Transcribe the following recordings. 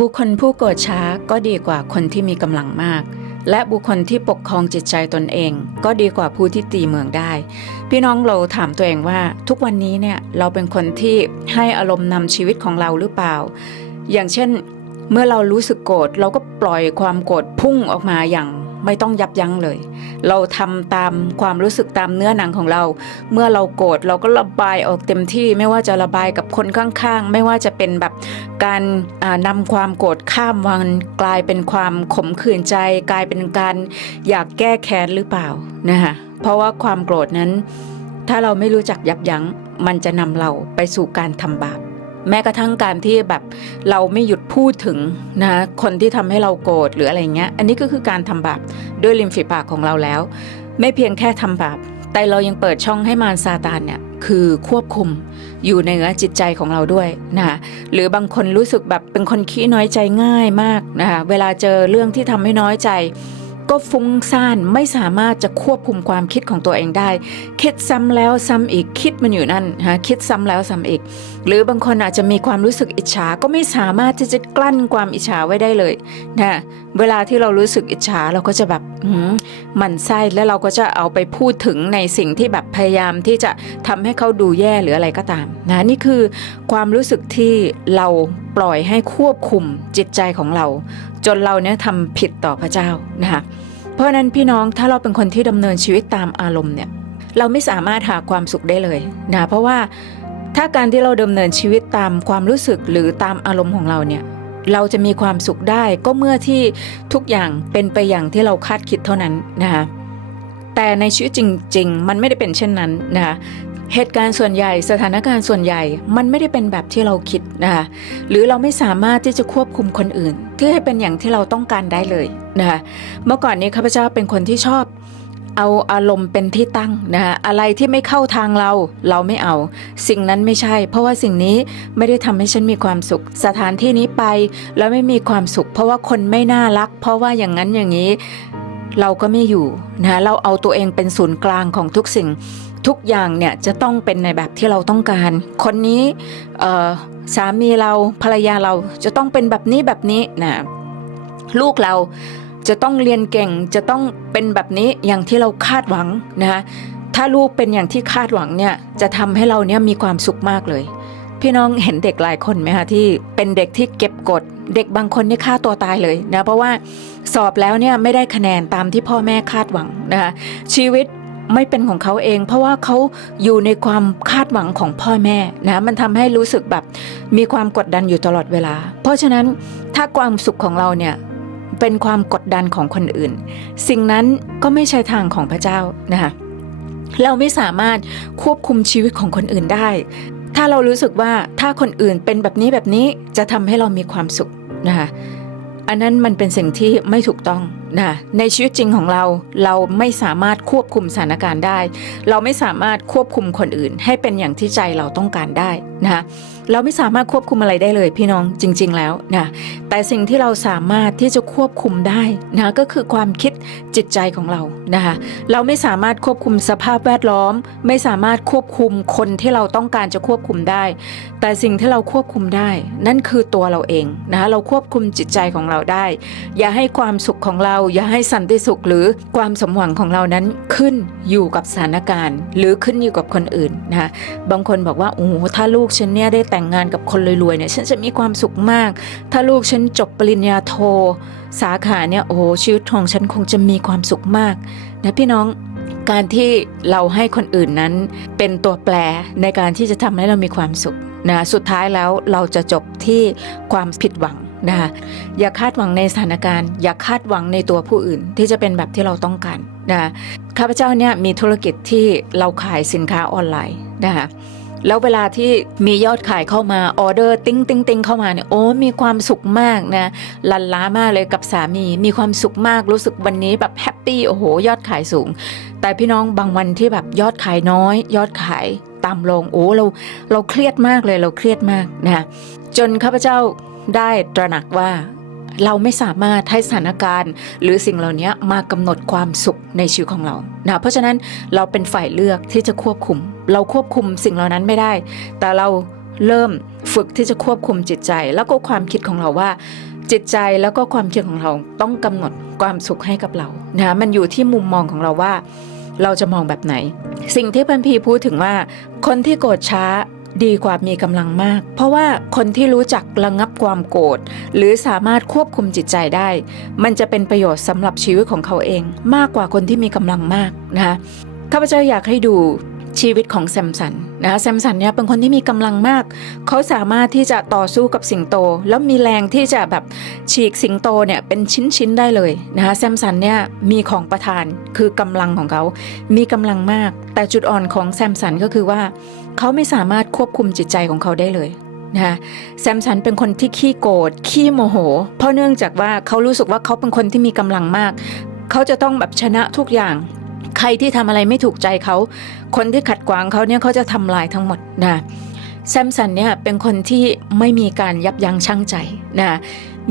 บุคคลผู้โกรธช้าก็ดีกว่าคนที่มีกำลังมาก และบุคคลที่ปกครองจิตใจตนเอง ก็ดีกว่าผู้ที่ตีเมืองได้ พี่น้องเราถามตัวเองว่า ทุกวันนี้เนี่ยเราเป็นคนที่ให้อารมณ์นำชีวิตของเราหรือเปล่า อย่างเช่น เมื่อเรารู้สึกโกรธเราก็ปล่อยความโกรธพุ่งออกมาอย่าง ไม่ต้องยับยั้งเลย เราทำตามความรู้สึกตามเนื้อหนังของเรา เมื่อเราโกรธเราก็ระบายออกเต็มที่ไม่ว่าจะระบายกับคนข้างๆ ไม่ว่าจะเป็นแบบการอ่านำความโกรธข้ามวันกลายเป็นความขมขื่นใจ กลายเป็นการอยากแก้แค้นหรือเปล่านะคะเพราะว่าความโกรธนั้น ถ้าเราไม่รู้จักยับยั้งมันจะนำเราไปสู่การทำบาป แม้กระทั่งการที่แบบเราไม่หยุดพูดถึงนะคนที่ทำให้เราโกรธหรืออะไรเงี้ย อันนี้ก็คือการทำบาปด้วยริมฝีปากของเราแล้ว ไม่เพียงแค่ทำบาปแต่เรายังเปิดช่องให้มารซาตานเนี่ยคือควบคุมอยู่ในเนื้อจิตใจของเราด้วยนะคะหรือบางคนรู้สึกแบบเป็นคนขี้น้อยใจง่ายมากนะคะเวลาเจอเรื่องที่ทำให้น้อยใจ ก็ฟุ้งซ่านไม่สามารถจะควบคุมความคิดของตัวเองได้ คิดซ้ำแล้วซ้ำอีกคิดมันอยู่นั่นฮะคิดซ้ำแล้วซ้ำอีก หรือบางคนอาจจะมีความรู้สึกอิจฉาก็ไม่สามารถที่จะกลั้นความอิจฉาไว้ได้เลยนะเวลาที่เรารู้สึกอิจฉาเราก็จะแบบมันไส้แล้วเราก็จะเอาไปพูดถึงในสิ่งที่แบบพยายามที่จะทำให้เขาดูแย่หรืออะไรก็ตามนะนี่คือความรู้สึกที่เรา ปล่อยให้ควบคุมจิตใจของเรา จนเราเนี่ยทำผิดต่อพระเจ้านะคะเพราะนั้นพี่น้องถ้าเราเป็นคนที่ดำเนินชีวิตตามอารมณ์เนี่ยเราไม่สามารถหาความสุขได้เลยนะเพราะว่าถ้าการที่เราดำเนินชีวิตตามความรู้สึกหรือตามอารมณ์ของเราเนี่ยเราจะมีความสุขได้ก็เมื่อที่ทุกอย่างเป็นไปอย่างที่เราคาดคิดเท่านั้นนะคะแต่ในชีวิตจริง ๆ มันไม่ได้เป็นเช่นนั้นนะคะ เหตุการณ์ส่วนใหญ่สถานการณ์ส่วนใหญ่มันไม่ได้เป็นแบบที่เราคิดนะคะหรือเราไม่สามารถที่จะควบคุมคนอื่น ที่ให้เป็นอย่างที่เราต้องการได้เลยนะคะเมื่อก่อนนี้ข้าพเจ้าเป็นคนที่ชอบเอาอารมณ์เป็นที่ตั้งนะคะอะไรที่ไม่เข้าทางเราเราไม่เอา สิ่งนั้นไม่ใช่ เพราะว่าสิ่งนี้ไม่ได้ทำให้ฉันมีความสุข สถานที่นี้ไปแล้วไม่มีความสุข เพราะว่าคนไม่น่ารัก เพราะว่าอย่างนั้นอย่างนี้เราก็ไม่อยู่นะคะเราเอาตัวเองเป็นศูนย์กลางของทุกสิ่ง ทุกอย่างเนี่ยจะต้องเป็นในแบบที่เราต้องการ คนนี้สามีเราภรรยาเราจะต้องเป็นแบบนี้แบบนี้นะลูกเราจะต้องเรียนเก่งจะต้องเป็นแบบนี้อย่างที่เราคาดหวังนะคะถ้าลูกเป็นอย่างที่คาดหวังเนี่ยจะทำให้เราเนี่ยมีความสุขมากเลย พี่น้องเห็นเด็กหลายคนไหมคะที่เป็นเด็กที่เก็บกด เด็กบางคนนี่ฆ่าตัวตายเลยนะเพราะว่าสอบแล้วเนี่ยไม่ได้คะแนนตามที่พ่อแม่คาดหวังนะคะชีวิต ไม่เป็นของเขาเอง เพราะว่าเขาอยู่ในความคาดหวังของพ่อแม่นะมันทำให้รู้สึกแบบมีความกดดันอยู่ตลอดเวลา เพราะฉะนั้นถ้าความสุขของเราเนี่ยเป็นความกดดันของคนอื่น สิ่งนั้นก็ไม่ใช่ทางของพระเจ้านะคะเราไม่สามารถควบคุมชีวิตของคนอื่นได้ ถ้าเรารู้สึกว่าถ้าคนอื่นเป็นแบบนี้แบบนี้จะทำให้เรามีความสุขนะคะอันนั้นมันเป็นสิ่งที่ไม่ถูกต้อง นะในชีวิตจริงของเราเราไม่สามารถควบคุมสถานการณ์ได้ เราไม่สามารถควบคุมคนอื่น ให้เป็นอย่างที่ใจเราต้องการได้นะคะเราไม่สามารถควบคุมอะไรได้เลยพี่น้องจริง ๆ แล้วนะแต่สิ่งที่เราสามารถที่จะควบคุมได้นะก็คือความคิดจิตใจของเรานะคะเราไม่สามารถควบคุมสภาพแวดล้อม ไม่สามารถควบคุมคนที่เราต้องการจะควบคุมได้ แต่สิ่งที่เราควบคุมได้ นั่นคือตัวเราเองนะคะเราควบคุมจิตใจของเราได้ อย่าให้ความสุขของเรา อย่าให้สันติสุขหรือความสมหวังของเรานั้นขึ้นอยู่กับสถานการณ์ หรือขึ้นอยู่กับคนอื่นนะคะบางคนบอกว่าโอ้โหถ้าลูกกฉันเนี่ยได้แต่งงานกับคนรวยๆเนี่ยฉันจะมีความสุขมาก ถ้าลูกฉันจบปริญญาโท สาขาเนี่ยโอ้ชีวิตของฉันคงจะมีความสุขมากนะพี่น้องการที่เราให้คนอื่นนั้นเป็นตัวแปรในการที่จะทำให้เรามีความสุขนะสุดท้ายแล้วเราจะจบที่ความผิดหวังนะคะอย่าคาดหวังในสถานการณ์ อย่าคาดหวังในตัวผู้อื่นที่จะเป็นแบบที่เราต้องการนะข้าพเจ้าเนี่ยมีธุรกิจที่เราขายสินค้าออนไลน์นะคะ แล้วเวลาที่มียอดขายเข้ามาออเดอร์ติ้งติ้งติ้งเข้ามาเนี่ยโอ้มีความสุขมากนะลันล้ามากเลยกับสามี มีความสุขมากรู้สึกวันนี้แบบแฮปปี้โอ้โห ยอดขายสูง แต่พี่น้องบางวันที่แบบยอดขายน้อย ยอดขายต่ำลงโอ้เราเราเครียดมากเลยเราเครียดมากนะจนข้าพเจ้าได้ตระหนักว่า เราไม่สามารถให้สถานการณ์ หรือสิ่งเหล่านี้มากำหนดความสุขในชีวิตของเรานะเพราะฉะนั้นเราเป็นฝ่ายเลือกที่จะควบคุม เราควบคุมสิ่งเหล่านั้นไม่ได้ แต่เราเริ่มฝึกที่จะควบคุมจิตใจ แล้วก็ความคิดของเราว่า จิตใจแล้วก็ความคิดของเราต้องกำหนดความสุขให้กับเรานะมันอยู่ที่มุมมองของเราว่า เราจะมองแบบไหน สิ่งที่พันพีพูดถึงว่า คนที่โกรธช้า ดีกว่ามีกำลังมาก เพราะว่าคนที่รู้จักระงับความโกรธหรือสามารถควบคุมจิตใจได้ มันจะเป็นประโยชน์สำหรับชีวิตของเขาเอง มากกว่าคนที่มีกำลังมากนะคะข้าพเจ้าอยากให้ดูชีวิตของแซมสันนะคะแซมสันเนี่ยเป็นคนที่มีกำลังมาก เขาสามารถที่จะต่อสู้กับสิงโต แล้วมีแรงที่จะแบบฉีกสิงโตเนี่ยเป็นชิ้นๆได้เลยนะคะแซมสันเนี่ยมีของประทานคือกำลังของเขา มีกำลังมาก แต่จุดอ่อนของแซมสันก็คือว่า เขาไม่สามารถควบคุมจิตใจของเขาได้เลยนะคะแซมสันเป็นคนที่ขี้โกรธขี้โมโห เพราะเนื่องจากว่าเขารู้สึกว่าเขาเป็นคนที่มีกำลังมาก เขาจะต้องแบบชนะทุกอย่าง ใครที่ทำอะไรไม่ถูกใจเขา คนที่ขัดขวางเขาเนี่ยเขาจะทำลายทั้งหมดนะแซมสันเนี่ยเป็นคนที่ไม่มีการยับยั้งชั่งใจนะ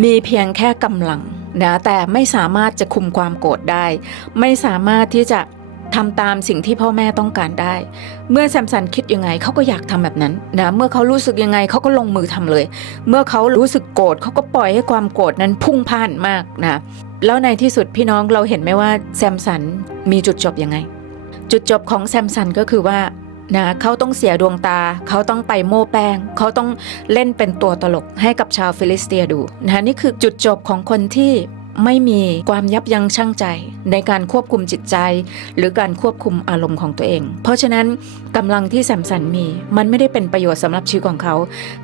มีเพียงแค่กำลังนะแต่ไม่สามารถจะคุมความโกรธได้ ไม่สามารถที่จะ ทำตามสิ่งที่พ่อแม่ต้องการได้ เมื่อแซมสันคิดยังไงเขาก็อยากทำแบบนั้นนะเมื่อเขารู้สึกยังไงเขาก็ลงมือทำเลย เมื่อเขารู้สึกโกรธเขาก็ปล่อยให้ความโกรธนั้นพุ่งพ่านมากนะแล้วในที่สุดพี่น้องเราเห็นไหมว่าแซมสันมีจุดจบยังไง จุดจบของแซมสันก็คือว่านะเขาต้องเสียดวงตา เขาต้องไปโม้แป้ง เขาต้องเล่นเป็นตัวตลกให้กับชาวฟิลิสเตียดูนะนี่คือจุดจบของคนที่ ไม่มีความยับยั้งชั่งใจ ในการควบคุมจิตใจ หรือการควบคุมอารมณ์ของตัวเอง เพราะฉะนั้นกำลังที่แซมสันมีมันไม่ได้เป็นประโยชน์สำหรับชีวิตของเขา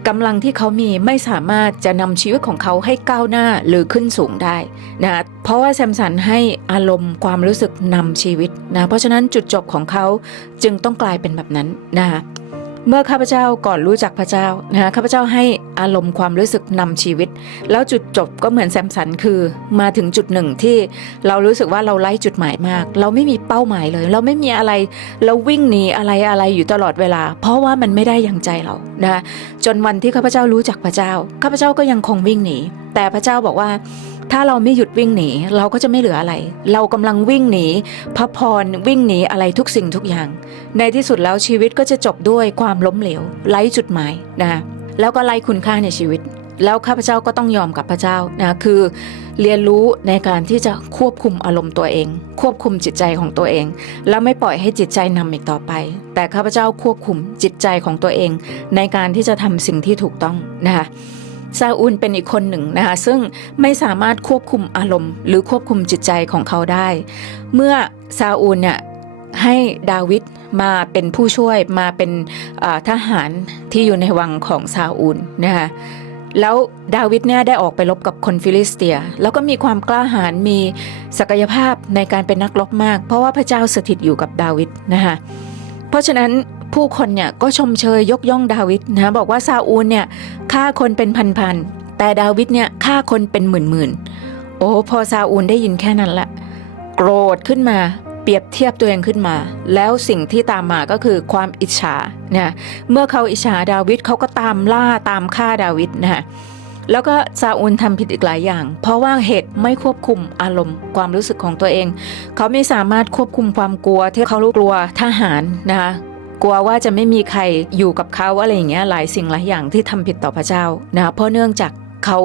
กำลังที่เขามีไม่สามารถจะนำชีวิตของเขาให้ก้าวหน้าหรือขึ้นสูงได้นะเพราะว่าแซมสันให้อารมณ์ความรู้สึกนำชีวิตนะเพราะฉะนั้นจุดจบของเขาจึงต้องกลายเป็นแบบนั้นนะคะ เมื่อข้าพเจ้าก่อนรู้จักพระเจ้านะคะข้าพเจ้าให้อารมณ์ความรู้สึกนำชีวิต แล้วจุดจบก็เหมือนแซมสันคือมาถึงจุดหนึ่งที่เรารู้สึกว่าเราไร้จุดหมายมาก เราไม่มีเป้าหมายเลย เราไม่มีอะไรเราวิ่งหนีอะไรอะไรอยู่ตลอดเวลา เพราะว่ามันไม่ได้อย่างใจเรานะคะจนวันที่ข้าพเจ้ารู้จักพระเจ้าข้าพเจ้าก็ยังคงวิ่งหนีแต่พระเจ้าบอกว่า ถ้าเราไม่หยุดวิ่งหนีเราก็จะไม่เหลืออะไร เรากำลังวิ่งหนีพระพรวิ่งหนีอะไรทุกสิ่งทุกอย่าง ในที่สุดแล้วชีวิตก็จะจบด้วยความล้มเหลวไร้จุดหมายนะคะแล้วก็ไร้คุณค่าในชีวิต แล้วข้าพเจ้าก็ต้องยอมกับพระเจ้านะคือเรียนรู้ในการที่จะควบคุมอารมณ์ตัวเอง ควบคุมจิตใจของตัวเอง แล้วไม่ปล่อยให้จิตใจนำอีกต่อไป แต่ข้าพเจ้าควบคุมจิตใจของตัวเอง ในการที่จะทำสิ่งที่ถูกต้องนะคะ ซาอูลเป็นอีกคนหนึ่งนะคะซึ่งไม่สามารถควบคุมอารมณ์ หรือควบคุมจิตใจของเขาได้ เมื่อซาอูลเนี่ยให้ดาวิดมาเป็นผู้ช่วยมาเป็นทหารที่อยู่ในวังของซาอูลนะคะแล้วดาวิดเนี่ยได้ออกไปรบกับคนฟิลิสเตีย แล้วก็มีความกล้าหาญมีศักยภาพในการเป็นนักรบมาก เพราะว่าพระเจ้าสถิตอยู่กับดาวิดนะคะเพราะฉะนั้น ผู้คนเนี่ยก็ชมเชยยกย่องดาวิดนะบอกว่าซาอูลเนี่ยฆ่าคนเป็นพันๆแต่ดาวิดเนี่ยฆ่าคนเป็นหมื่นๆโอ้พอซาอูลได้ยินแค่นั้นละโกรธขึ้นมาเปรียบเทียบตัวเองขึ้นมา แล้วสิ่งที่ตามมาก็คือความอิจฉานะเมื่อเขาอิจฉาดาวิดเขาก็ตามล่าตามฆ่าดาวิดนะแล้วก็ซาอูลทำผิดอีกหลายอย่าง เพราะว่าเหตุไม่ควบคุมอารมณ์ความรู้สึกของตัวเอง เขาไม่สามารถควบคุมความกลัวที่เขารู้กลัวทหารนะคะ กลัวว่าจะไม่มีใครอยู่กับเขาอะไรอย่างเงี้ยหลายสิ่งหลายอย่างที่ทำผิดต่อพระเจ้านะเพราะเนื่องจากเขา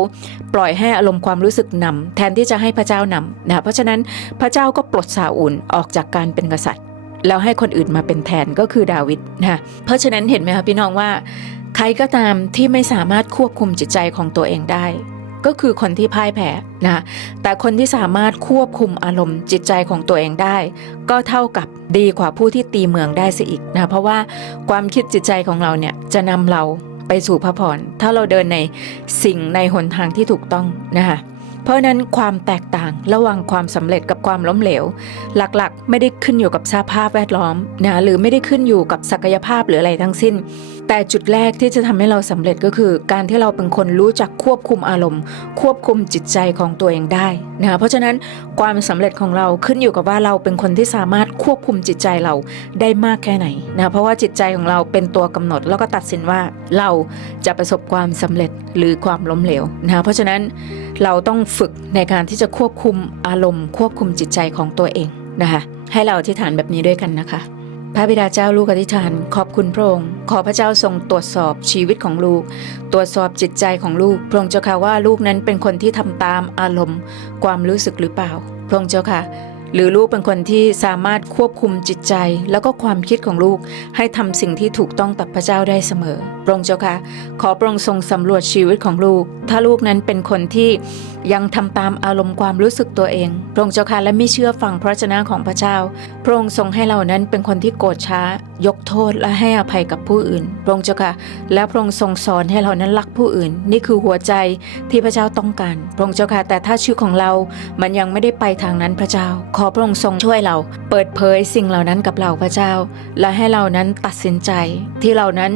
ปล่อยให้อารมณ์ความรู้สึกนำแทนที่จะให้พระเจ้านำนะเพราะฉะนั้นพระเจ้าก็ปลดซาอูลออกจากการเป็นกษัตริย์ แล้วให้คนอื่นมาเป็นแทนก็คือดาวิดนะเพราะฉะนั้นเห็นไหมคะพี่น้องว่า ใครก็ตามที่ไม่สามารถควบคุมจิตใจของตัวเองได้ ก็คือคนที่พ่ายแพ้นะแต่คนที่สามารถควบคุมอารมณ์จิตใจของตัวเองได้ ก็เท่ากับดีกว่าผู้ที่ตีเมืองได้เสียอีกนะเพราะว่าความคิดจิตใจของเราเนี่ยจะนำเราไปสู่พระพรถ้าเราเดินในสิ่งในหนทางที่ถูกต้องนะคะ เพราะนั้นความแตกต่างระหว่างความสำเร็จกับความล้มเหลว หลักๆ ไม่ได้ขึ้นอยู่กับสภาพแวดล้อมนะหรือไม่ได้ขึ้นอยู่กับศักยภาพหรืออะไรทั้งสิ้น แต่จุดแรกที่จะทำให้เราสำเร็จก็คือ การที่เราเป็นคนรู้จักควบคุมอารมณ์ ควบคุมจิตใจของตัวเองได้นะเพราะฉะนั้นความสำเร็จของเราขึ้นอยู่กับว่าเราเป็นคนที่สามารถควบคุมจิตใจเราได้มากแค่ไหนนะเพราะว่าจิตใจของเราเป็นตัวกำหนด แล้วก็ตัดสินว่าเราจะประสบความสำเร็จหรือความล้มเหลวนะเพราะฉะนั้น เราต้องฝึกในการที่จะควบคุมอารมณ์ ควบคุมจิตใจของตัวเองนะคะให้เราอธิษฐานแบบนี้ด้วยกันนะคะ พระบิดาเจ้าลูกอธิษฐานขอบคุณพระองค์ขอพระเจ้าทรงตรวจสอบชีวิตของลูก ตรวจสอบจิตใจของลูก พระองค์เจ้าค่ะว่าลูกนั้นเป็นคนที่ทำตามอารมณ์ ความรู้สึกหรือเปล่า พระองค์เจ้าค่ะ หรือลูกเป็นคนที่สามารถควบคุมจิตใจ แล้วก็ความคิดของลูกให้ทำสิ่งที่ถูกต้องตับพระเจ้าได้เสมอพระองค์เจ้าค่ะขอพระองค์ทรงสำรวจชีวิตของลูก ถ้าลูกนั้นเป็นคนที่ยังทำตามอารมณ์ความรู้สึกตัวเองพระองค์เจ้าค่ะและไม่เชื่อฟังพระวจนะของพระเจ้า พระองค์ทรงให้เรานั้นเป็นคนที่โกรธช้ายกโทษและให้อภัยกับผู้อื่น พระองค์เจ้าค่ะ และพระองค์ทรงสอนให้เรานั้นรักผู้อื่น นี่คือหัวใจที่พระเจ้าต้องการ พระองค์เจ้าค่ะ แต่ถ้าชีวิตของเรา มันยังไม่ได้ไปทางนั้นพระเจ้า ขอพระองค์ทรงช่วยเรา เปิดเผยสิ่งเหล่านั้นกับเราพระเจ้า และให้เรานั้นตัดสินใจที่เรานั้น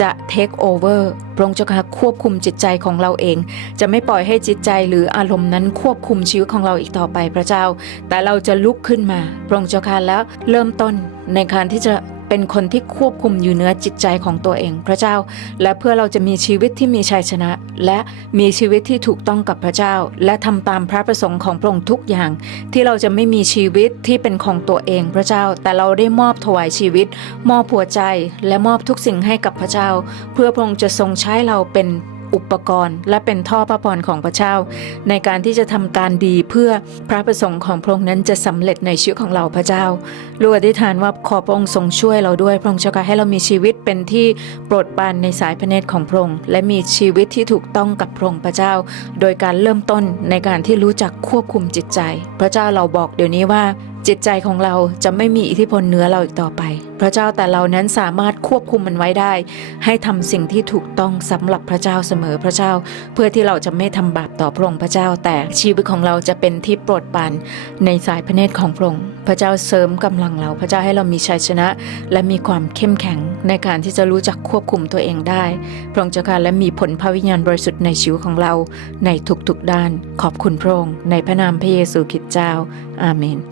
จะ take over พระองค์เจ้าค่ะควบคุมจิตใจของเราเอง จะไม่ปล่อยให้จิตใจหรืออารมณ์นั้นควบคุมชีวิตของเราอีกต่อไปพระเจ้า แต่เราจะลุกขึ้นมา พระองค์เจ้าค่ะแล้วเริ่มต้นในการที่จะ เป็นคนที่ควบคุมอยู่เนื้อจิตใจของตัวเอง พระเจ้า และเพื่อเราจะมีชีวิตที่มีชัยชนะ และมีชีวิตที่ถูกต้องกับพระเจ้า และทำตามพระประสงค์ของพระองค์ทุกอย่าง ที่เราจะไม่มีชีวิตที่เป็นของตัวเองพระเจ้า แต่เราได้มอบถวายชีวิต มอบหัวใจและมอบทุกสิ่งให้กับพระเจ้า เพื่อพระองค์จะทรงใช้เราเป็น อุปกรณ์ และเป็นท่อพระพรของพระเจ้า ในการที่จะทำการดีเพื่อพระประสงค์ของพระองค์นั้นจะสำเร็จในชีวิตของเราพระเจ้าลูกอธิษฐานว่าขอพระองค์ทรงช่วยเราด้วยพระองค์เจ้าค่ะให้เรามีชีวิตเป็นที่โปรดปรานในสายพระเนตรของพระองค์และมีชีวิตที่ถูกต้องกับพระองค์พระเจ้า โดยการเริ่มต้นในการที่รู้จักควบคุมจิตใจ พระเจ้าเราบอกเดี๋ยวนี้ว่า จิตใจของเราจะไม่มีอิทธิพลเหนือเราอีกต่อไป พระเจ้าแต่เรานั้นสามารถควบคุมมันไว้ได้ ให้ทำสิ่งที่ถูกต้องสำหรับพระเจ้าเสมอพระเจ้า เพื่อที่เราจะไม่ทำบาปต่อพระองค์พระเจ้า แต่ชีวิตของเราจะเป็นที่โปรดปรานในสายพระเนตรของพระองค์พระเจ้าเสริมกำลังเรา พระเจ้าให้เรามีชัยชนะ และมีความเข้มแข็งในการที่จะรู้จักควบคุมตัวเองได้พระองค์เจ้าค่ะและมีผลพระวิญญาณบริสุทธิ์ในชีวิตของเราในทุกๆด้าน ขอบคุณพระองค์ในพระนามพระเยซูคริสต์เจ้า อาเมน